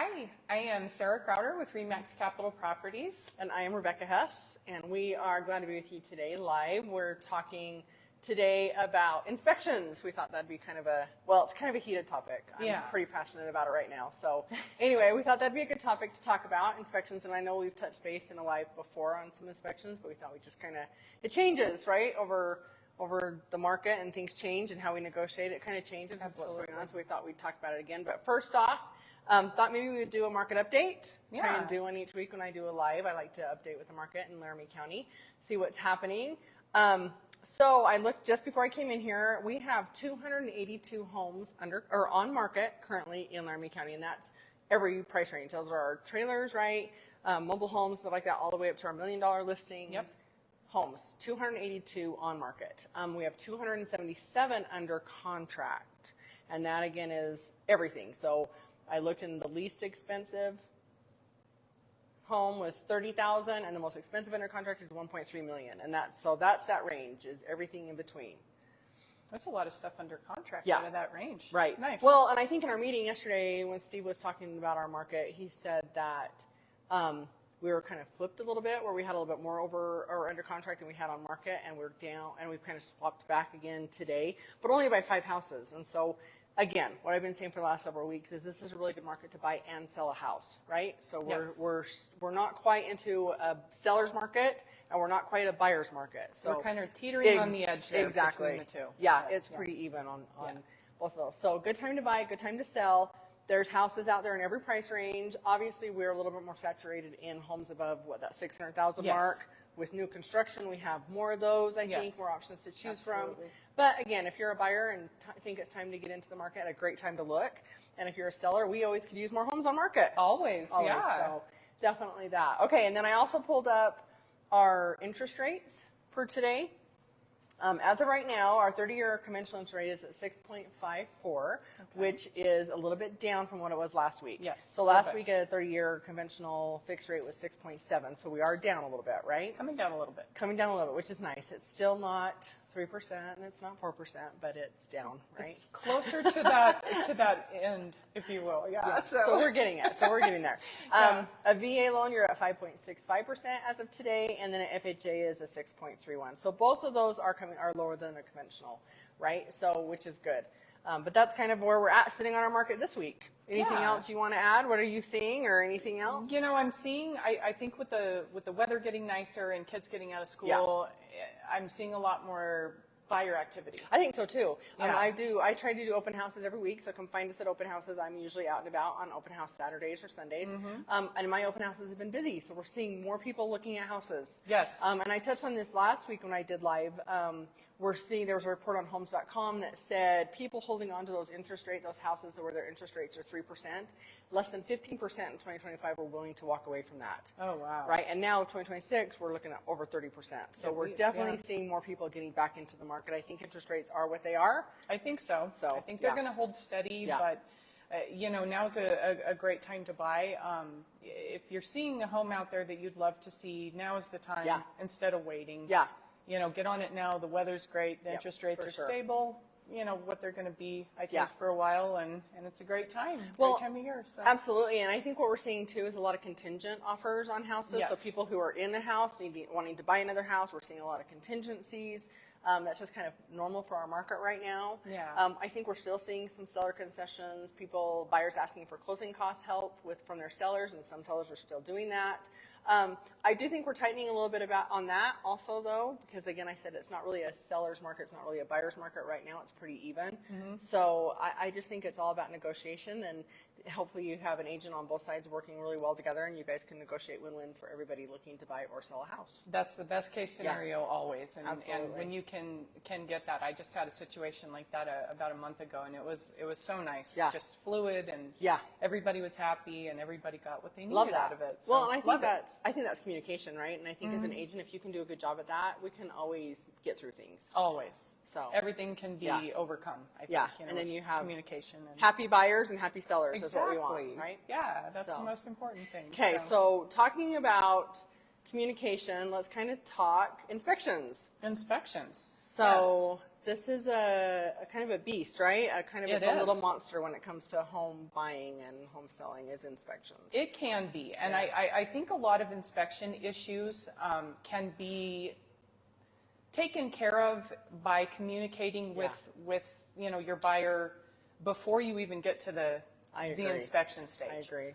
Hi, I am Sarah Crowder with REMAX Capitol Properties. And I am Rebecca Hess, and we are glad to be with you today live. We're talking today about inspections. We thought that'd be kind of it's kind of a heated topic. I'm pretty passionate about it right now. So anyway, we thought that'd be a good topic to talk about, inspections. And I know we've touched base in a live before on some inspections, but we thought we just kind of, it changes, right, over the market, and things change, and how we negotiate it kind of changes with what's going on. So we thought we'd talk about it again. But first off, thought maybe we would do a market update. Try and do one each week when I do a live. I like to update with the market in Laramie County, see what's happening. So I looked just before I came in here. We have 282 homes on market currently in Laramie County, and that's every price range. Those are our trailers, right? Mobile homes, stuff like that, all the way up to our $1 million listings. Yep. Homes, 282 on market. We have 277 under contract, and that again is everything. So I looked in the least expensive home was $30,000, and the most expensive under contract is $1.3 million, and that's that range is everything in between. That's a lot of stuff under contract out of that range. Right. Nice. Well, and I think in our meeting yesterday when Steve was talking about our market, he said that we were kind of flipped a little bit, where we had a little bit more over or under contract than we had on market, and we're down, and we've kind of swapped back again today, but only by 5 houses. And so again, what I've been saying for the last several weeks is this is a really good market to buy and sell a house, right? So we're not quite into a seller's market, and we're not quite a buyer's market. So we're kind of teetering on the edge there between the two. Yeah, it's pretty even on both of those. So good time to buy, good time to sell. There's houses out there in every price range. Obviously, we're a little bit more saturated in homes above that 600,000 mark. With new construction, we have more of those, I think, more options to choose from. But again, if you're a buyer and think it's time to get into the market, a great time to look. And if you're a seller, we always could use more homes on market. Always. Yeah. So definitely that. Okay, and then I also pulled up our interest rates for today. As of right now, our 30-year conventional interest rate is at 6.54, which is a little bit down from what it was last week. Yes. So last week, a 30-year conventional fixed rate was 6.7, so we are down a little bit, right? Coming down a little bit. Coming down a little bit, which is nice. It's still not 3%, and it's not 4%, but it's down, right? It's closer to that end, if you will. Yeah. So we're getting it. So we're getting there. A VA loan, you're at 5.65% as of today, and then an FHA is a 6.31. So both of those are lower than a conventional, right? So which is good. But that's kind of where we're at sitting on our market this week. Anything else you want to add? What are you seeing, or anything else? You know, I'm seeing, I think with the weather getting nicer and kids getting out of school, I'm seeing a lot more buyer activity. I think so too. I try to do open houses every week, so come find us at open houses. I'm usually out and about on open house Saturdays or Sundays. And my open houses have been busy, so we're seeing more people looking at houses. Yes. And I touched on this last week when I did live. We're seeing, there was a report on homes.com that said people holding on to those those houses where their interest rates are 3%, less than 15% in 2025 were willing to walk away from that. Oh, wow. Right, and now 2026, we're looking at over 30%. So we're definitely seeing more people getting back into the market. I think interest rates are what they are. I think so. I think they're going to hold steady, but you know, now's a great time to buy. If you're seeing a home out there that you'd love to see, now is the time instead of waiting. You know, get on it now. The weather's great. The interest rates are stable. You know, what they're going to be, I think, for a while, and it's a great time. Great time of year. So. Absolutely, and I think what we're seeing, too, is a lot of contingent offers on houses. So people who are in the house, wanting to buy another house, we're seeing a lot of contingencies. That's just kind of normal for our market right now. I think we're still seeing some seller concessions, buyers asking for closing cost help from their sellers, and some sellers are still doing that. I do think we're tightening a little bit on that also, though, because again, I said it's not really a seller's market, it's not really a buyer's market right now. It's pretty even. So I just think it's all about negotiation, and hopefully you have an agent on both sides working really well together, and you guys can negotiate win-wins for everybody looking to buy or sell a house. That's the best case scenario always, and when you can get that. I just had a situation like that about a month ago, and it was so nice, just fluid, and everybody was happy, and everybody got what they needed out of it. So, well, and I think that's communication, right? And I think as an agent, if you can do a good job at that, we can always get through things. Always. So everything can be overcome, I think. You know, and then you have communication. And happy buyers and happy sellers is what we want, right? Yeah, that's the most important thing. Okay, so talking about communication, let's kind of talk inspections. Inspections. So this is a kind of a beast, right? A kind of it's a little monster when it comes to home buying and home selling is inspections. It can be, and I think a lot of inspection issues can be taken care of by communicating with your buyer before you even get to the inspection stage. I agree.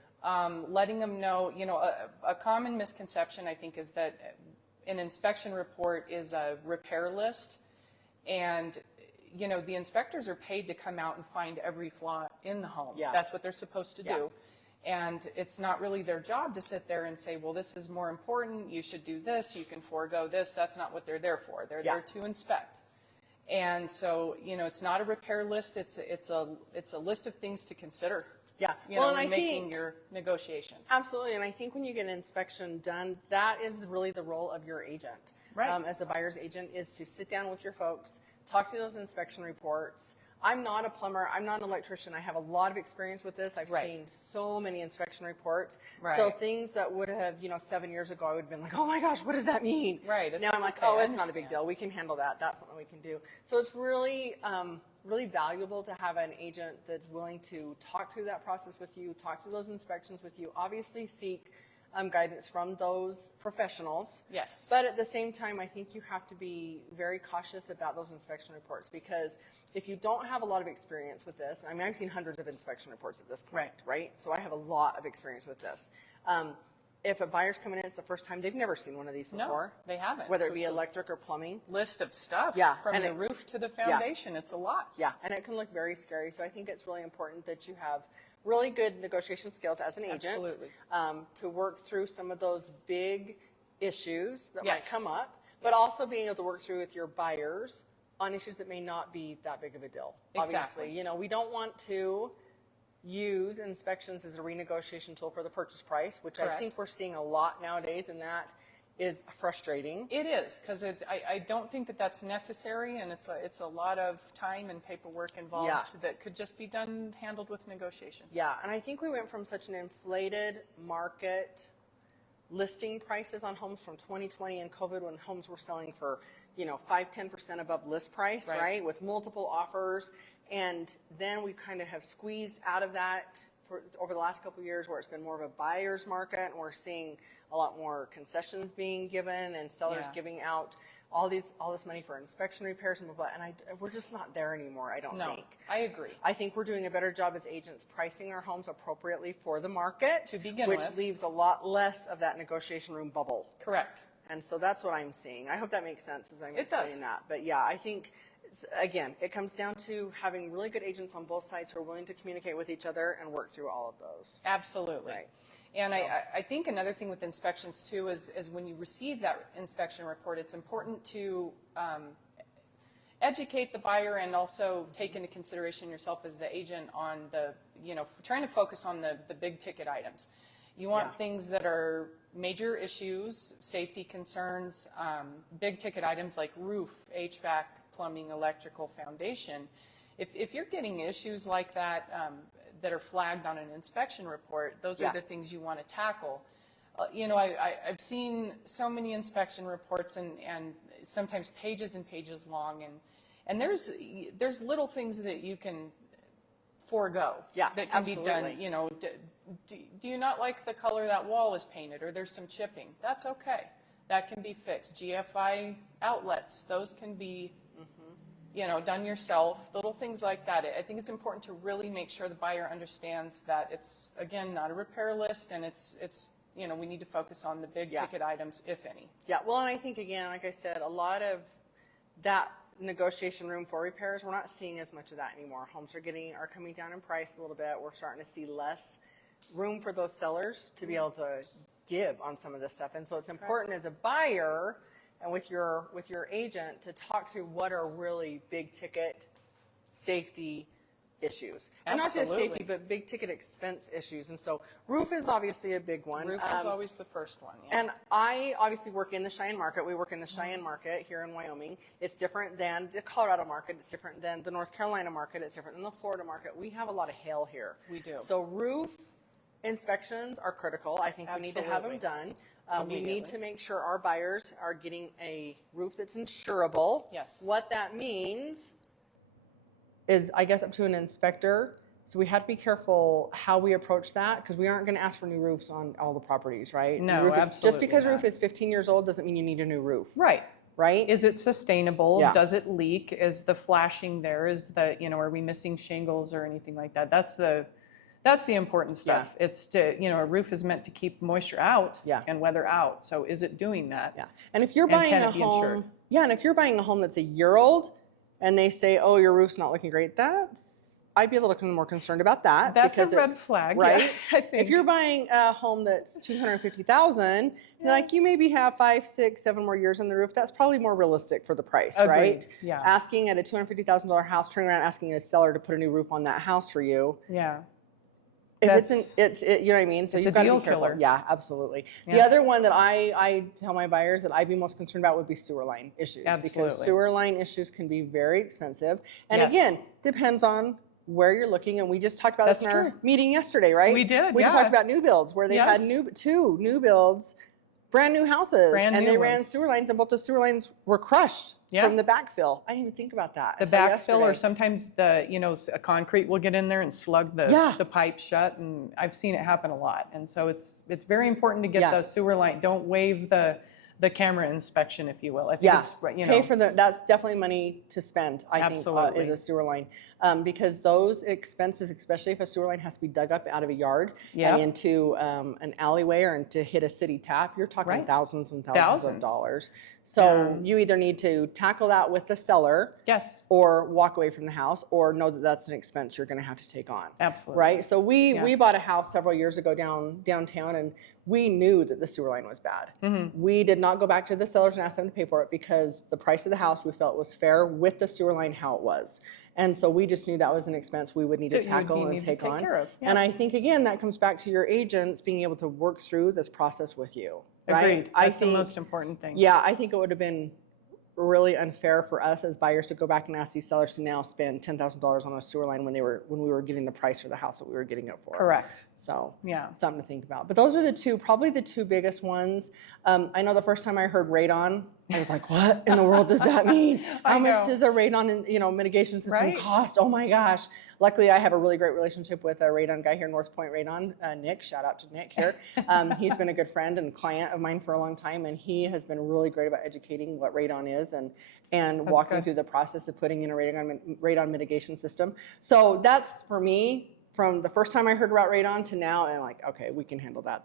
Letting them know, a common misconception I think is that an inspection report is a repair list, and the inspectors are paid to come out and find every flaw in the home. That's what they're supposed to do. And it's not really their job to sit there and say, well, this is more important, you should do this, you can forego this. That's not what they're there for. They're there to inspect. And so, it's not a repair list, it's a list of things to consider. When making your negotiations. Absolutely, and I think when you get an inspection done, that is really the role of your agent. Right. As a buyer's agent, is to sit down with your folks, talk to those inspection reports. I'm not a plumber, I'm not an electrician. I have a lot of experience with this. I've seen so many inspection reports. So things that would have, 7 years ago, I would have been like, oh my gosh, what does that mean? Now I'm like, oh, it's not a big deal. We can handle that. That's something we can do. So it's really, really valuable to have an agent that's willing to talk through that process with you, talk to those inspections with you, obviously seek guidance from those professionals. Yes. But at the same time, I think you have to be very cautious about those inspection reports, because if you don't have a lot of experience with this, I mean, I've seen hundreds of inspection reports at this point, right? So I have a lot of experience with this. If a buyer's coming in, it's the first time, they've never seen one of these before. No, they haven't. Whether it be electric or plumbing. List of stuff from the roof to the foundation. It's a lot. And it can look very scary. So I think it's really important that you have really good negotiation skills as an agent to work through some of those big issues that might come up, but also being able to work through with your buyers on issues that may not be that big of a deal. Obviously, we don't want to use inspections as a renegotiation tool for the purchase price, which I think we're seeing a lot nowadays, and that is frustrating. It is, because I don't think that that's necessary, and it's a lot of time and paperwork involved that could just be handled with negotiation. And I think we went from such an inflated market listing prices on homes from 2020 and COVID, when homes were selling for 5-10% above list price, right, with multiple offers. And then we kind of have squeezed out of that over the last couple of years, where it's been more of a buyer's market, and we're seeing a lot more concessions being given and sellers giving out all this money for inspection repairs and blah, blah, and we're just not there anymore, I don't think. I agree. I think we're doing a better job as agents pricing our homes appropriately for the market, to begin which with, leaves a lot less of that negotiation room bubble. Correct. And so that's what I'm seeing. I hope that makes sense as I'm explaining that. But I think, again, it comes down to having really good agents on both sides who are willing to communicate with each other and work through all of those. Absolutely. And I think another thing with inspections too is when you receive that inspection report, it's important to educate the buyer and also take into consideration yourself as the agent on the, trying to focus on the big ticket items. You want things that are major issues, safety concerns, big ticket items like roof, HVAC, plumbing, electrical, foundation. If you're getting issues like that that are flagged on an inspection report, those are the things you want to tackle. I've seen so many inspection reports and sometimes pages and pages long, and there's little things that you can forego that can be done. Do you not like the color that wall is painted, or there's some chipping? That's okay. That can be fixed. GFI outlets, those can be done yourself, little things like that. I think it's important to really make sure the buyer understands that it's, again, not a repair list, and it's we need to focus on the big ticket items, if any. Well, and I think, again, like I said, a lot of that negotiation room for repairs, we're not seeing as much of that anymore. Homes are coming down in price a little bit. We're starting to see less room for those sellers to be able to give on some of this stuff. And so it's important as a buyer and with your agent to talk through what are really big ticket safety issues. And not just safety, but big ticket expense issues. And so roof is obviously a big one. Roof is always the first one. And I obviously work in the Cheyenne market. We work in the Cheyenne market here in Wyoming. It's different than the Colorado market. It's different than the North Carolina market. It's different than the Florida market. We have a lot of hail here. We do. So roof inspections are critical. I think we need to have them done. We need to make sure our buyers are getting a roof that's insurable. Yes. What that means is, I guess, up to an inspector. So we have to be careful how we approach that, because we aren't going to ask for new roofs on all the properties, right? No, absolutely. Just because a roof is 15 years old doesn't mean you need a new roof. Right. Right? Is it sustainable? Yeah. Does it leak? Is the flashing there? Is the, are we missing shingles or anything like that? That's the important stuff. Yeah. It's to, a roof is meant to keep moisture out and weather out. So is it doing that? Yeah. And if you're buying a home, and if you're buying a home that's a year old and they say, oh, your roof's not looking great, I'd be a little more concerned about that. That's a red flag, right? Yeah, if you're buying a home that's $250,000, like you maybe have 5, 6, 7 more years on the roof, that's probably more realistic for the price, Agreed. Right? Yeah. Asking at a $250,000 house, turning around asking a seller to put a new roof on that house for you. Yeah. If you know what I mean? So it's you've a got deal to be careful. killer. Yeah, absolutely. Yeah. The other one that I tell my buyers that I'd be most concerned about would be sewer line issues. Absolutely. Because sewer line issues can be very expensive. And Yes. again, depends on where you're looking. And we just talked about this in our meeting yesterday, right? We did, We just talked about new builds where they had two new builds, brand new houses, and they ran sewer lines, and both the sewer lines were crushed from the backfill. I didn't even think about that. The backfill, or sometimes a concrete will get in there and slug the pipe shut, and I've seen it happen a lot. And so it's very important to get the sewer line. Don't waive the camera inspection, if you will. I think it's, pay for that's definitely money to spend, I think, is a sewer line. Because those expenses, especially if a sewer line has to be dug up out of a yard and into an alleyway or to hit a city tap, you're talking thousands and thousands of dollars. So you either need to tackle that with the seller, or walk away from the house, or know that that's an expense you're going to have to take on. Absolutely. Right? So we bought a house several years ago downtown, and we knew that the sewer line was bad. Mm-hmm. We did not go back to the sellers and ask them to pay for it, because the price of the house we felt was fair with the sewer line how it was. And so we just knew that was an expense we would need to tackle and take on. Care of. Yeah. And I think, again, that comes back to your agents being able to work through this process with you. Right? Agreed. That's the most important thing. Yeah, I think it would have been really unfair for us as buyers to go back and ask these sellers to now spend $10,000 on a sewer line when we were getting the price for the house that we were getting it for. Correct. So something to think about. But those are probably the two biggest ones. I know the first time I heard radon, I was like, what in the world does that mean? How much does a radon mitigation system cost? Oh my gosh. Luckily, I have a really great relationship with a radon guy here, North Point Radon, Nick. Shout out to Nick here. He's been a good friend and client of mine for a long time, and he has been really great about educating what radon is and walking through the process of putting in a radon mitigation system. So that's, for me, from the first time I heard about radon to now, and I'm like, okay, we can handle that.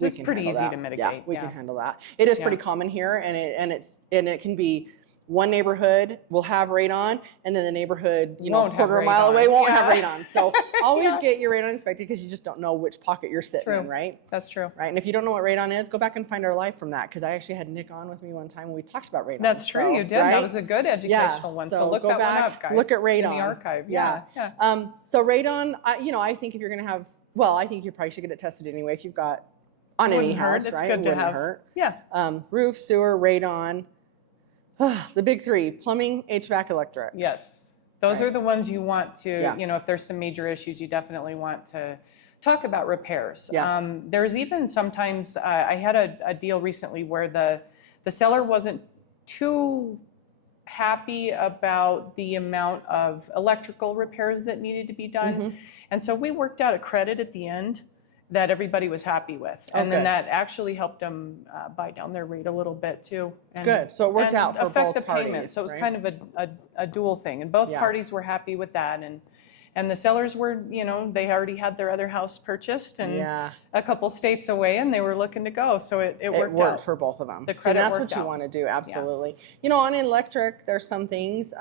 It's pretty easy to mitigate. Yeah, we can handle that. It is pretty common here, and it can be one neighborhood will have radon, and then the neighborhood, quarter of a mile away won't have radon. So always get your radon inspected, because you just don't know which pocket you're sitting in, right? That's true. Right, and if you don't know what radon is, go back and find our live from that, because I actually had Nick on with me one time when we talked about radon. That's true, you did. Right? That was a good educational one. So look that one up, guys. Look at radon. In the archive. So radon, I think if you're going to have, I think you probably should get it tested anyway if you've got on any house, it's right? good to have. Hurt. Yeah. Roof, sewer, radon. The big three: plumbing, HVAC, electric. Yes. Those are the ones you want to, if there's some major issues, you definitely want to talk about repairs. Yeah. There's even sometimes, I had a deal recently where the seller wasn't too happy about the amount of electrical repairs that needed to be done. Mm-hmm. And so we worked out a credit at the end that everybody was happy with. And then that actually helped them buy down their rate a little bit too. And, good. So it worked out for both the parties. Payment. So it was kind of a dual thing. And both parties were happy with that. And the sellers were, they already had their other house purchased and a couple states away, and they were looking to go. So it worked out for both of them. The credit that's what you want to do. Absolutely. On electric, there's some things.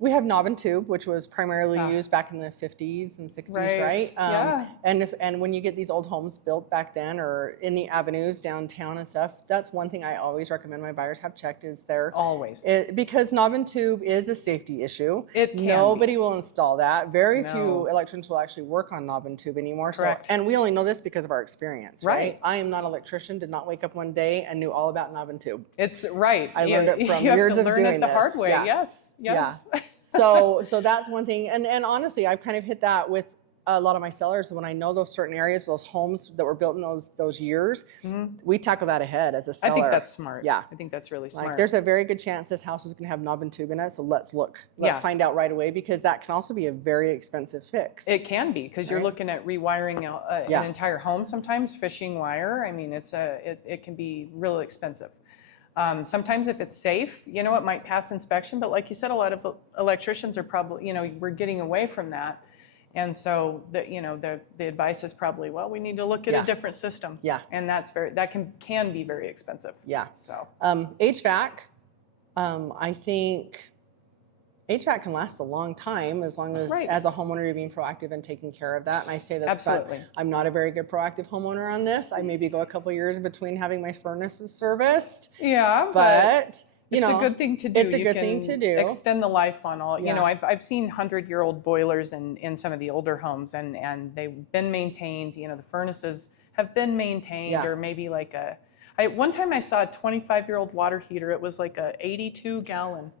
We have knob and tube, which was primarily used back in the 50s and 60s, right? And when you get these old homes built back then, or in the avenues downtown and stuff, that's one thing I always recommend my buyers have checked is because knob and tube is a safety issue. Nobody will install that. Very few electricians will actually work on knob and tube anymore. Correct. And we only know this because of our experience, right? I am not an electrician, did not wake up one day and knew all about knob and tube. It's right. I learned it from years of doing this. You have to learn it the hard way. Yeah. Yes. So that's one thing. And honestly, I've kind of hit that with a lot of my sellers, when I know those certain areas, those homes that were built in those years, we tackle that ahead as a seller. I think that's smart. Yeah. I think that's really smart. Like, there's a very good chance this house is going to have knob and tube in it, so let's look. Let's find out right away, because that can also be a very expensive fix. It can be, because you're looking at rewiring an entire home sometimes, fishing wire. I mean, it can be real expensive. Sometimes if it's safe, it might pass inspection, but like you said, a lot of electricians are probably, we're getting away from that. And so the advice is probably, well, we need to look at a different system. Yeah. And that can be very expensive. Yeah. So HVAC, I think HVAC can last a long time as long as a homeowner you're being proactive and taking care of that. And I say this, absolutely. But I'm not a very good proactive homeowner on this. I maybe go a couple years between having my furnaces serviced. Yeah, but it's a good thing to do. It's a good thing to do. Extend the life on all. I've seen 100-year-old boilers in some of the older homes, and they've been maintained. The furnaces have been maintained, or maybe like one time I saw a 25-year-old water heater. It was like a 82-gallon.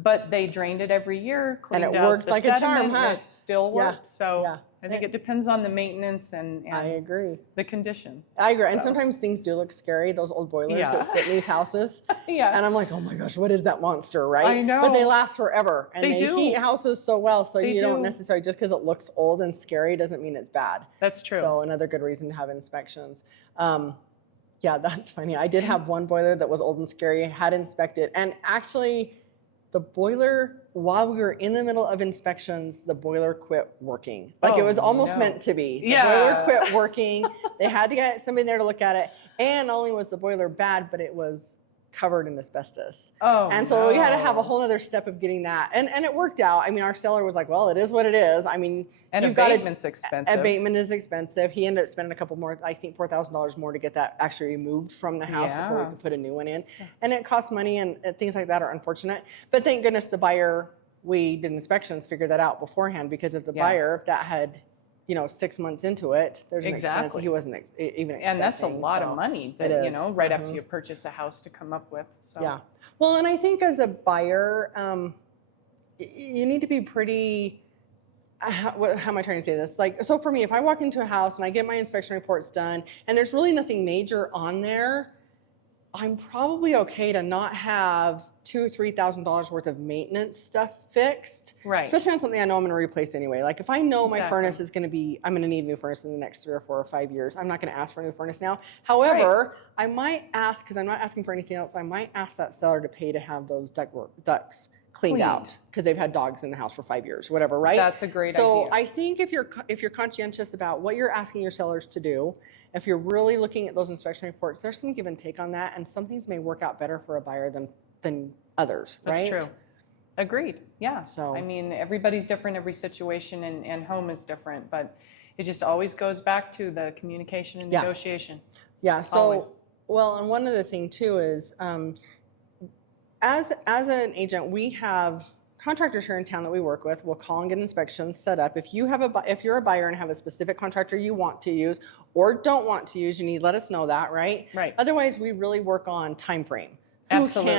But they drained it every year, cleaned out the sediment, and it worked like a charm, huh? It still worked. So I think it depends on the maintenance and I agree. The condition. I agree. So. And sometimes things do look scary, those old boilers that sit in these houses. And I'm like, oh my gosh, what is that monster, right? I know. But they last forever. And they heat houses so well, so they you don't necessarily, just because it looks old and scary doesn't mean it's bad. That's true. So another good reason to have inspections. Yeah, that's funny. I did have one boiler that was old and scary, had inspected, and actually, the boiler, while we were in the middle of inspections, the boiler quit working. Like it was almost meant to be. The boiler quit working. They had to get somebody there to look at it. And not only was the boiler bad, but it was covered in asbestos. And so we had to have a whole other step of getting that. And it worked out. I mean, our seller was like, well, it is what it is. I mean, and abatement's expensive. Abatement is expensive. He ended up spending a couple more, I think $4,000 more to get that actually removed from the house before we could put a new one in. And it costs money, and things like that are unfortunate. But thank goodness the buyer, we did inspections, figured that out beforehand, because if the buyer, if that had 6 months into it, there's an expense he wasn't even expecting. And that's a lot of money that, right after you purchase a house to come up with. So. Yeah. Well, and I think as a buyer, you need to be pretty, how am I trying to say this? Like, so for me, if I walk into a house and I get my inspection reports done and there's really nothing major on there, I'm probably okay to not have $2,000 or $3,000 worth of maintenance stuff fixed. Right. Especially on something I know I'm going to replace anyway. Like if I know my furnace is going to be, I'm going to need a new furnace in the next 3 or 4 or 5 years, I'm not going to ask for a new furnace now. However, I might ask, because I'm not asking for anything else, I might ask that seller to pay to have those ducts cleaned out because they've had dogs in the house for 5 years, whatever, right? That's a great idea. So I think if you're conscientious about what you're asking your sellers to do, if you're really looking at those inspection reports, there's some give and take on that, and some things may work out better for a buyer than others, right? That's true. Agreed. Yeah. So I mean, everybody's different, every situation and home is different, but it just always goes back to the communication and negotiation. Yeah. So always. Well, and one other thing too is, as an agent, we have contractors here in town that we work with. We'll call and get inspections set up. If you're a buyer and have a specific contractor you want to use or don't want to use, you need to let us know that, right? Right. Otherwise, we really work on time frame. Absolutely.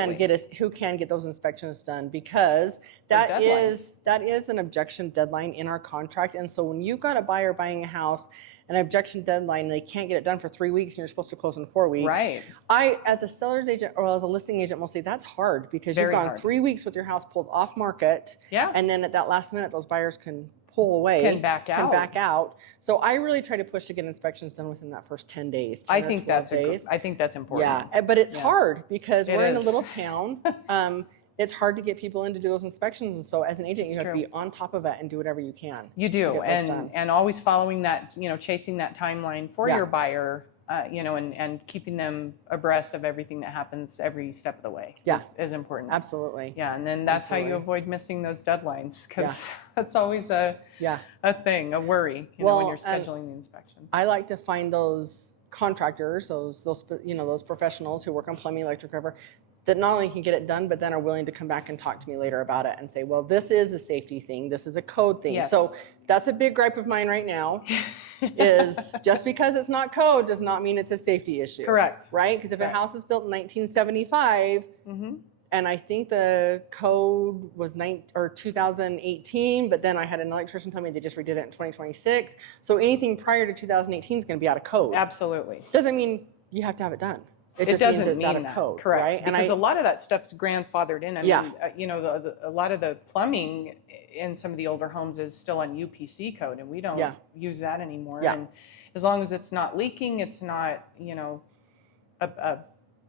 Who can get those inspections done, because that is an objection deadline in our contract. And so when you've got a buyer buying a house, an objection deadline, and they can't get it done for 3 weeks, and you're supposed to close in 4 weeks. Right. As a seller's agent or as a listing agent, will say that's hard, because you've gone 3 weeks with your house pulled off market. Yeah. And then at that last minute, those buyers can pull away. Can back out. So I really try to push to get inspections done within that first 10 days. I think that's important. Yeah, but it's hard because we're in a little town. It's hard to get people in to do those inspections, and so as an agent, you have to be on top of it and do whatever you can. You do, and always following that, chasing that timeline for your buyer, and keeping them abreast of everything that happens every step of the way is important. Absolutely. Yeah, and then that's how you avoid missing those deadlines, because that's always a thing, a worry, when you're scheduling the inspections. I like to find those contractors, those professionals who work on plumbing, electric, whatever, that not only can get it done, but then are willing to come back and talk to me later about it and say, well, this is a safety thing, this is a code thing. Yes. So that's a big gripe of mine right now, is just because it's not code does not mean it's a safety issue. Correct. Right? Because if a house is built in 1975, And I think the code was 2018, but then I had an electrician tell me they just redid it in 2026. So anything prior to 2018 is going to be out of code. Absolutely. Doesn't mean you have to have it done. It just doesn't means it's out mean of that. code, Correct. right? Because a lot of that stuff's grandfathered in. I Yeah. mean, you know, a lot of the plumbing in some of the older homes is still on UPC code, and we don't use that anymore. Yeah. And as long as it's not leaking, it's not, you know, a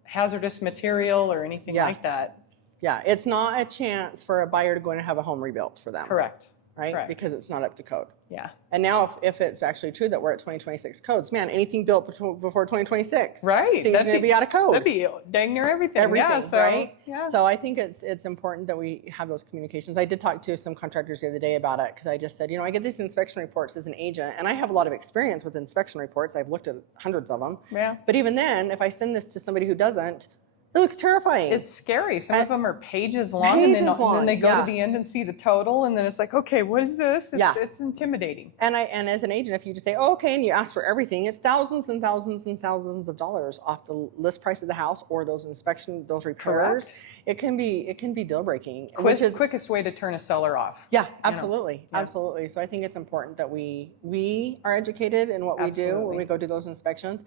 hazardous material or anything like that. Yeah, it's not a chance for a buyer to go in and have a home rebuilt for them. Correct. Right? Correct. Because it's not up to code. Yeah. And now if it's actually true that we're at 2026 codes, man, anything built before 2026, right, things are going to be out of code. That'd be dang near everything. Yeah, so, right? Yeah. So I think it's important that we have those communications. I did talk to some contractors the other day about it because I just said, you know, I get these inspection reports as an agent, and I have a lot of experience with inspection reports. I've looked at hundreds of them. Yeah. But even then, if I send this to somebody who doesn't, it looks terrifying. It's scary. Some of them are pages long, and then they go to the end and see the total, and then it's like, okay, what is this? It's intimidating. And as an agent, if you just say, oh, okay, and you ask for everything, it's thousands and thousands and thousands of dollars off the list price of the house or those repairs. Correct. It can be deal breaking. Which is quickest way to turn a seller off. Yeah, absolutely, absolutely. So I think it's important that we are educated in what we do when we go do those inspections.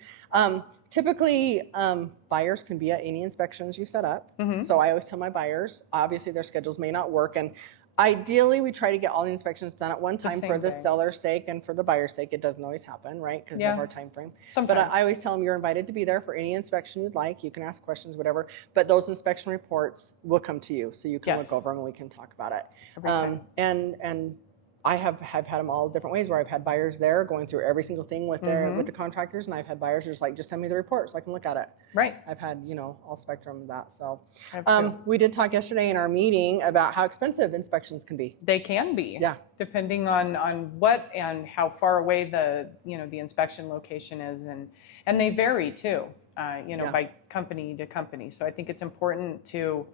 Typically, buyers can be at any inspections you set up. So I always tell my buyers, obviously their schedules may not work, and ideally we try to get all the inspections done at one time for the seller's sake and for the buyer's sake. It doesn't always happen, right? Because of our time frame. Sometimes. But I always tell them you're invited to be there for any inspection you'd like. You can ask questions, whatever. But those inspection reports will come to you, so you can look over them and we can talk about it. Every time. And I have had them all different ways where I've had buyers there going through every single thing with the contractors, and I've had buyers just like, just send me the report so I can look at it. Right. I've had, you know, all spectrum of that. So we did talk yesterday in our meeting about how expensive inspections can be. They can be. Yeah. Depending on what and how far away the inspection location is, and they vary too, by company to company. So I think it's important to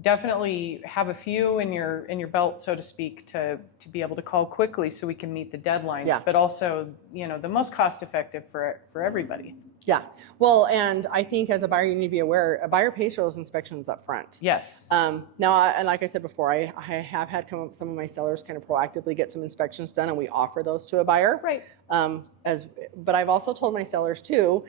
definitely have a few in your belt, so to speak, to be able to call quickly so we can meet the deadlines, but also, the most cost effective for everybody. Yeah. Well, and I think as a buyer, you need to be aware, a buyer pays for those inspections up front. Yes. Now, and like I said before, I have had some of my sellers kind of proactively get some inspections done, and we offer those to a buyer. Right. But I've also told my sellers too,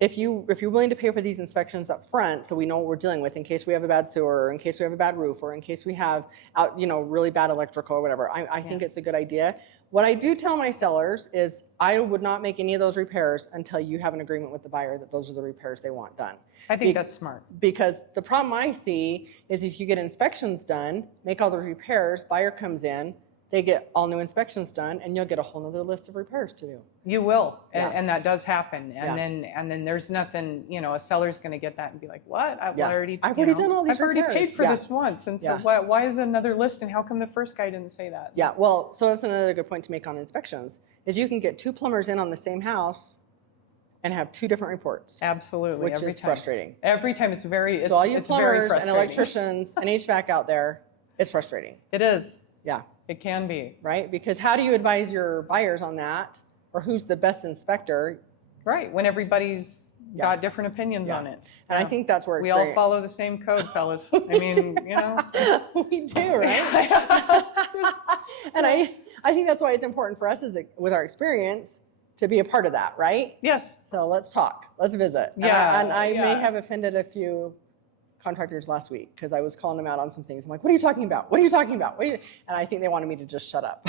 if you're willing to pay for these inspections up front, so we know what we're dealing with in case we have a bad sewer, or in case we have a bad roof, or in case we have really bad electrical or whatever, I think it's a good idea. What I do tell my sellers is I would not make any of those repairs until you have an agreement with the buyer that those are the repairs they want done. I think that's smart. Because the problem I see is if you get inspections done, make all the repairs, buyer comes in, they get all new inspections done, and you'll get a whole nother list of repairs to do. You will, and that does happen. And then there's nothing, a seller's going to get that and be like, "What? I've already done all these repairs. I've already paid for this once, and so why is another list? And how come the first guy didn't say that?" Yeah, well, so that's another good point to make on inspections is you can get two plumbers in on the same house and have two different reports. Absolutely, which is frustrating. Every time it's very, so all you it's plumbers and electricians and HVAC out there, it's frustrating. It is. Yeah. It can be. Right? Because how do you advise your buyers on that? Or who's the best inspector? Right, when everybody's got different opinions on it. And I think that's where we all follow the same code, fellas. I mean, so. We do, right? And I think that's why it's important for us with our experience to be a part of that, right? Yes. So let's talk. Let's visit. Yeah. And I may have offended a few contractors last week because I was calling them out on some things. I'm like, what are you talking about? What are you talking about? And I think they wanted me to just shut up.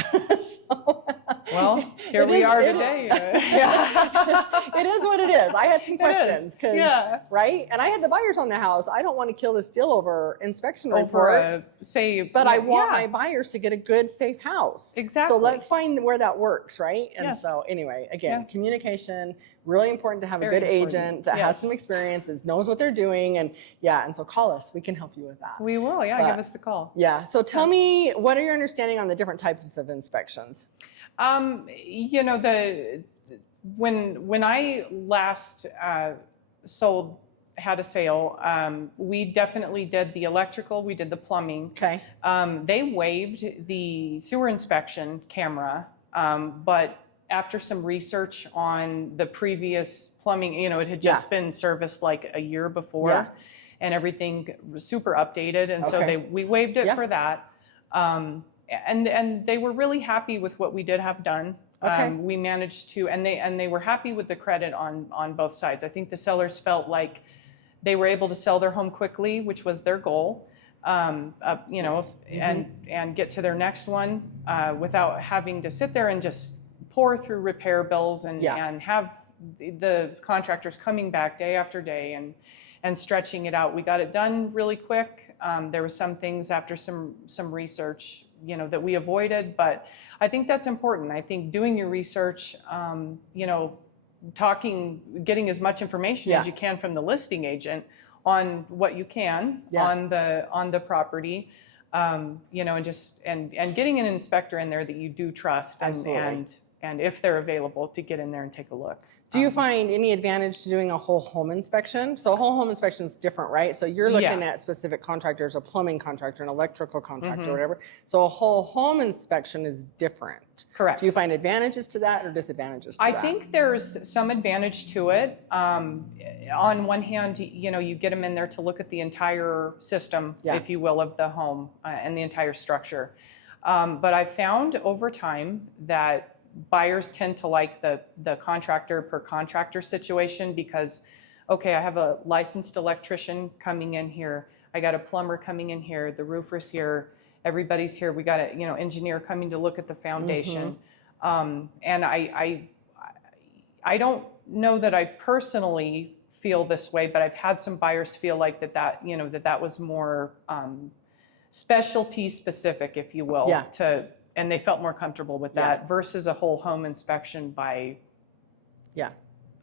Well, here we are today. It is what it is. I had some questions, right? And I had the buyers on the house. I don't want to kill this deal over inspection reports. But I want my buyers to get a good, safe house. Exactly. So let's find where that works, right? And so anyway, again, communication, really important to have a good agent that has some experience, that knows what they're doing, and so call us. We can help you with that. We will, give us the call. Yeah. So tell me, what are your understanding on the different types of inspections? When I last had a sale, we definitely did the electrical, we did the plumbing. Okay. They waived the sewer inspection camera, but after some research on the previous plumbing, it had just been serviced like a year before. and everything was super updated. And so we waived it for that. And they were really happy with what we did have done. We managed to, and they were happy with the credit on both sides. I think the sellers felt like they were able to sell their home quickly, which was their goal, you know, and get to their next one without having to sit there and just pour through repair bills and have the contractors coming back day after day and stretching it out. We got it done really quick. There were some things after some research, you know, that we avoided, but I think that's important. I think doing your research, you know, getting as much information as you can from the listing agent on what you can on the property, you know, and getting an inspector in there that you do trust and if they're available, to get in there and take a look. Do you find any advantage to doing a whole home inspection? So a whole home inspection is different, right? So you're looking at specific contractors, a plumbing contractor, an electrical contractor, or whatever. So a whole home inspection is different. Correct. Do you find advantages to that or disadvantages to that? I think there's some advantage to it. On one hand, you know, you get them in there to look at the entire system, if you will, of the home and the entire structure. But I found over time that buyers tend to like the contractor per contractor situation because, okay, I have a licensed electrician coming in here, I got a plumber coming in here, the roofer's here, everybody's here, we got a, you know, engineer coming to look at the foundation. And I don't know that I personally feel this way, but I've had some buyers feel like that you know, that was more specialty specific, if you will, and they felt more comfortable with that versus a whole home inspection by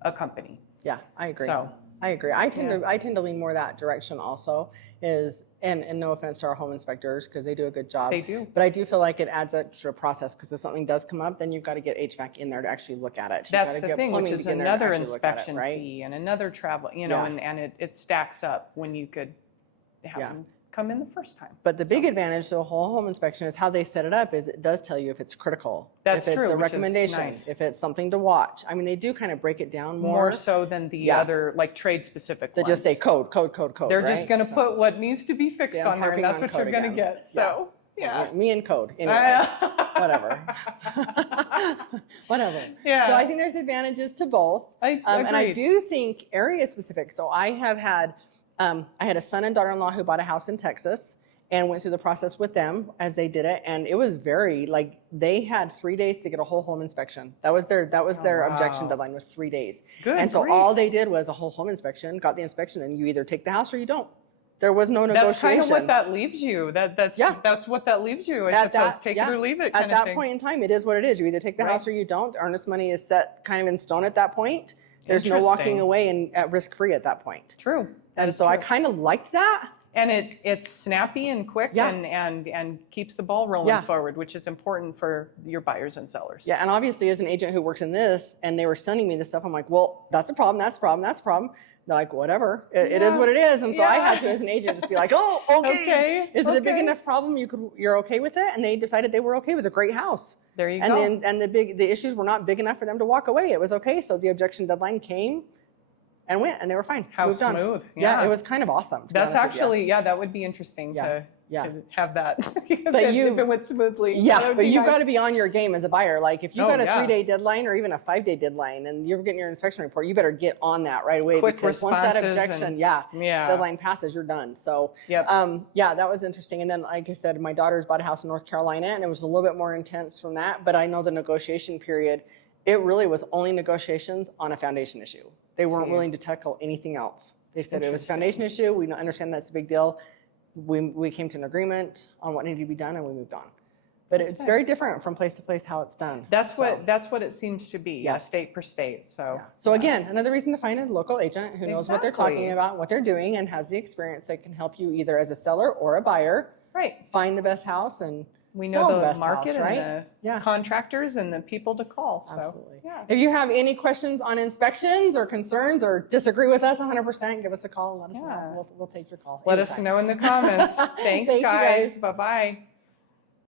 a company. Yeah, I agree. So I agree. I tend to lean more that direction also, is and no offense to our home inspectors because they do a good job. They do. But I do feel like it adds extra process because if something does come up, then you've got to get HVAC in there to actually look at it. That's the thing, which is another inspection fee and another travel, you know, and it stacks up when you could have them come in the first time. But the big advantage to a whole home inspection is how they set it up is it does tell you if it's critical. That's if true, it's a which is recommendation, nice. if it's something to watch. I mean, they do kind of break it down more so than the other like trade specific ones. They just say code. They're just going to put what needs to be fixed on there, and that's what you're going to get. So me and code. Anyway, whatever. Whatever. Yeah. So I think there's advantages to both. And I do think area specific. So I have had I had a son and daughter-in-law who bought a house in Texas and went through the process with them as they did it. And it was very, like, they had 3 days to get a whole home inspection. That was their objection deadline was 3 days. Good and so grief. all they did was a whole home inspection, got the inspection, and you either take the house or you don't. There was no negotiation. That's kind of what that leaves you. That's what that leaves you, I suppose. Take it or leave it kind At of that thing. point in time, it is what it is. You either take the house or you don't. Earnest money is set kind of in stone at that point. There's no walking away and at risk-free at that point. True. And so I kind of liked that. And it's snappy and quick and keeps the ball rolling forward, which is important for your buyers and sellers. Yeah, and obviously as an agent who works in this, and they were sending me this stuff, I'm like, well, that's a problem, that's a problem, that's a problem. They're like, whatever, it is what it is. And so I had to, as an agent, just be like, oh, okay. Is it a big enough problem you're okay with it? And they decided they were okay. It was a great house. There you go. And the issues were not big enough for them to walk away. It was okay. So the objection deadline came and went, and they were fine. How smooth. Yeah, it was kind of awesome. That's actually, that would be interesting to have that. But if it went smoothly. Yeah, but you've got to be on your game as a buyer. Like if you got a 3-day deadline or even a 5-day deadline and you're getting your inspection report, you better get on that right away. Quick because once that objection, and, deadline passes, you're done. So that was interesting. And then, like I said, my daughter's bought a house in North Carolina and it was a little bit more intense from that. But I know the negotiation period, it really was only negotiations on a foundation issue. They weren't willing to tackle anything else. They said it was a foundation issue. We understand that's a big deal. We came to an agreement on what needed to be done and we moved on. But it's very different from place to place how it's done. That's what it seems to be, state per state. So again, another reason to find a local agent who knows what they're talking about, what they're doing, and has the experience that can help you either as a seller or a buyer find the best house and we know the best market house, and the contractors and the people to call. So, absolutely. If you have any questions on inspections or concerns or disagree with us 100%, give us a call and let us know. We'll take your call. Let us know in the comments. Thanks, guys. Bye-bye.